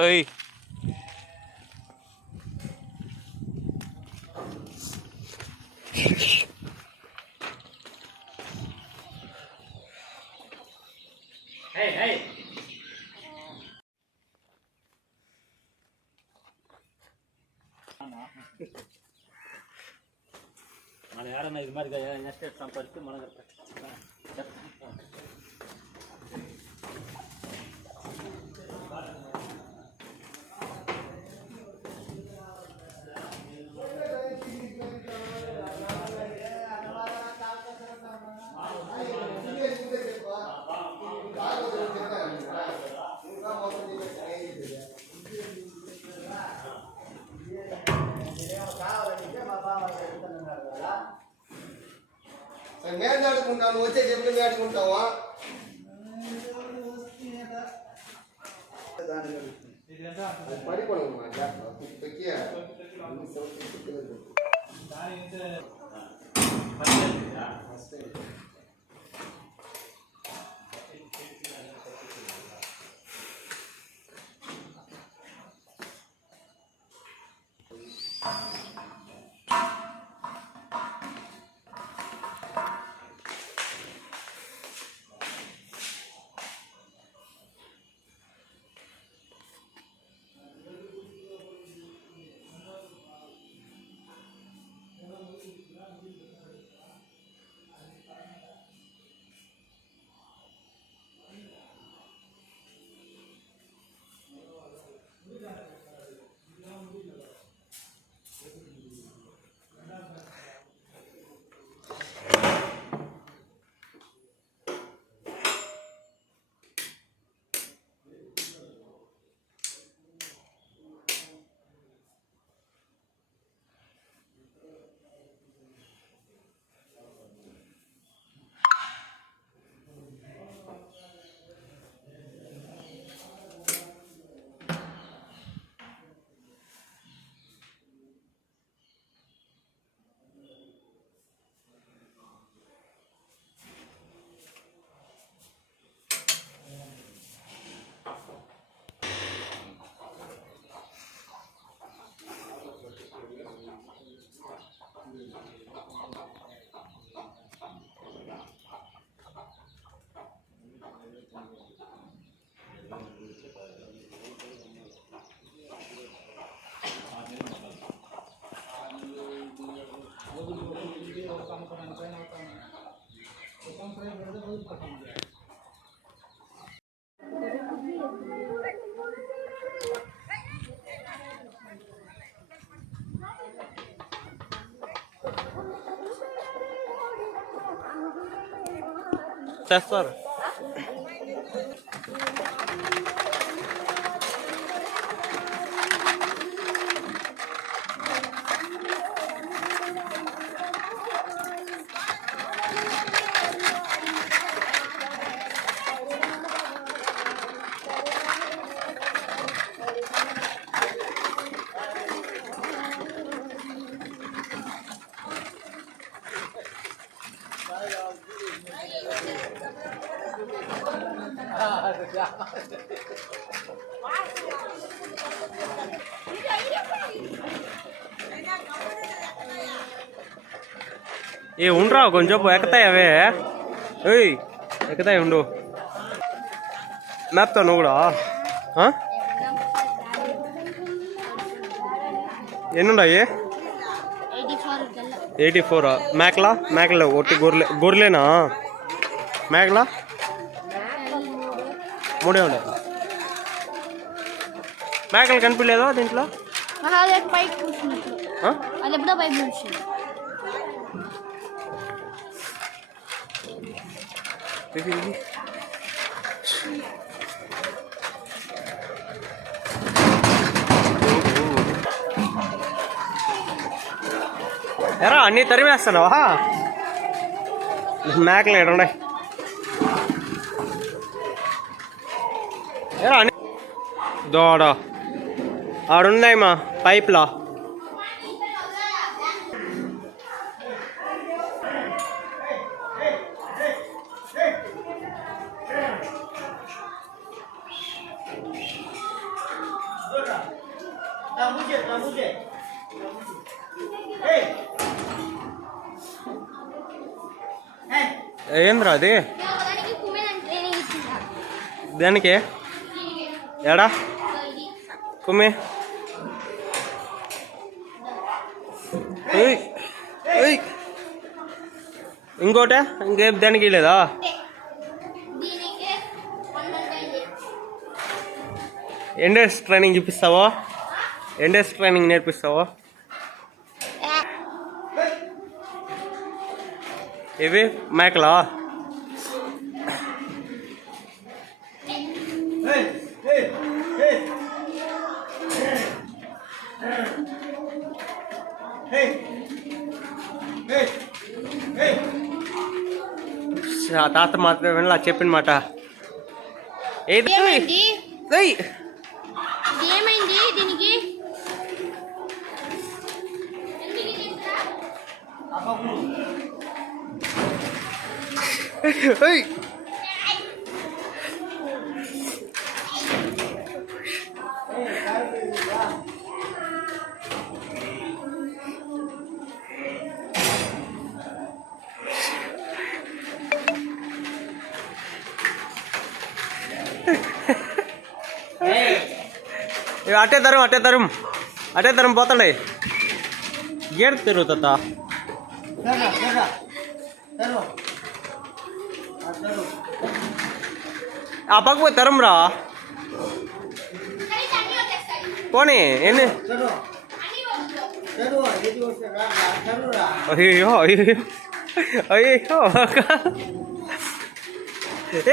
Hey. Hey. మన యారన్న ఇది మరి ఎస్టేట్ సంపాదిస్తే మన మేడాడుకుంటాను వచ్చే చెప్పిన మేడుకుంటావా పడిపోను చేస్తారు. ఏ ఉండరా కొంచెం ఎక్కుతాయి అవే. ఏయ్ ఎక్కుతాయి ఉండు. మేపుతావు నువ్వు కూడా? ఎన్నున్నాయి? 84. మేకలా ఒట్టి గొర్రెలేనా? మేకలా 3 ఉన్నాయి. మేకలు కనిపించలేదా దీంట్లో? ఎరా అన్నీ తరిమేస్తున్నావా? మేకలు ఏడున్నాయి? ఎరా అన్ని దోడ ఆడున్నాయి మా పైప్లా. ఏంద్రా అది దానికి ఎడా కుమ్మి ఇంకోటే ఇంకేం దానికి లేదా ఎండేస్ ట్రైనింగ్ చూపిస్తావా ఎండేస్ ట్రైనింగ్ నేర్పిస్తావా ఇవి మేకలా తాత మాత్రం వినలా చెప్పిన మాట ఏమైంది దీనికి అటే తరం పోతాడే గేట్ తిరుగుతా ఆ పక్క పోయి తరం రా పోనీ ఎన్ని అయ్యో అయ్యో అయ్యో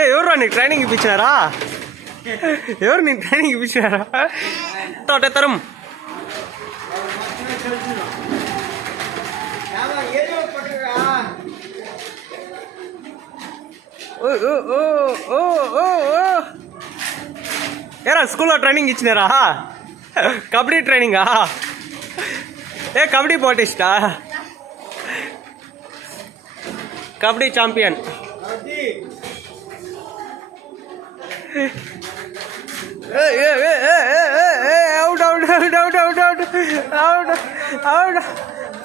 ఎవరు నీకు ట్రైనింగ్ ఇప్పించారా ఎవరు నీకు ట్రైనింగ్ ఇప్పించారా అటే తరం ఏరా స్కూల్లో ట్రైనింగ్ ఇచ్చినారా కబడ్డీ ట్రైనింగా కబడ్డీ పోటీస్టా kabaddi champion out out out out out out out out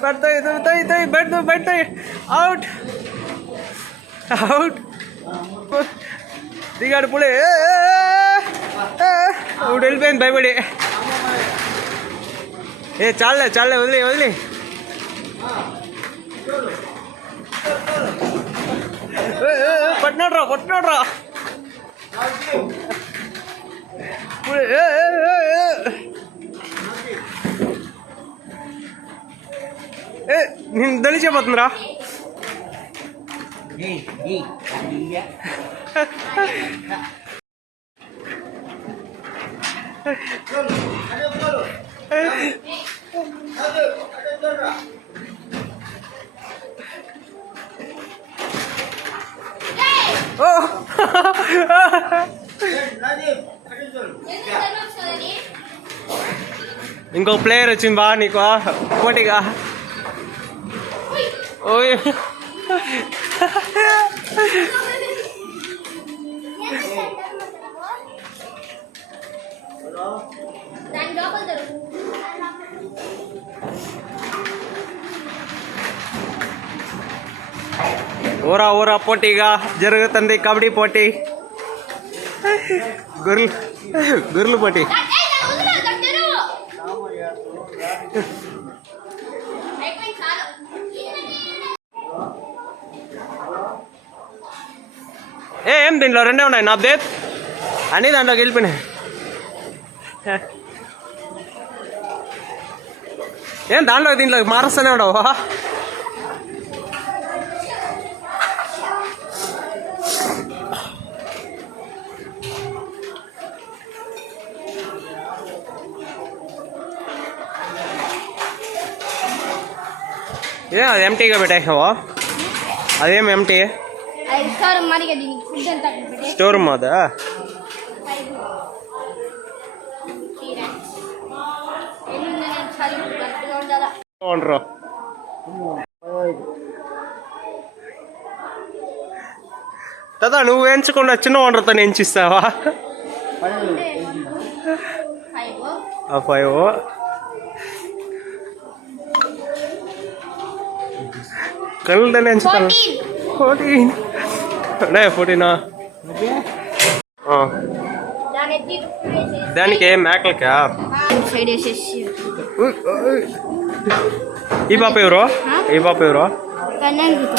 పడతాయి పడతాయి అవుట్ అవుట్ దిగాడు పులే అవుట్ వెళ్ళిపోయింది భయపడి చాలే వదిలే పట్టినాడు రా నేను దలిచిపోతుందిరా ఇంకో ప్లేయర్ వచ్చింది బా నీకు పోటీగా ఓయ్ ఊరా పోటీగా జరుగుతుంది కబడ్డీ పోటీ గుర్రెలు పోటీ ఏం దీంట్లో రెండే ఉన్నాయి నా దేత్ అన్నీ దాంట్లోకి వెళ్ళిపోయినాయి ఏం దీంట్లో మారుస్తూనే ఉండవు ఏ అది ఎంటీగా పెట్టేసావా అదేం ఎంటీ స్టోర్ రూమ్ అదా తాత నువ్వు ఎంచకుండా చిన్న వంటతో ఎంచిస్తావా 5 కళ్ళనే ఎంచుతాను 14 దానికి మేకలకా సైడ్ వేసేసి ఈ పాప ఎవరు కన్యాంగిత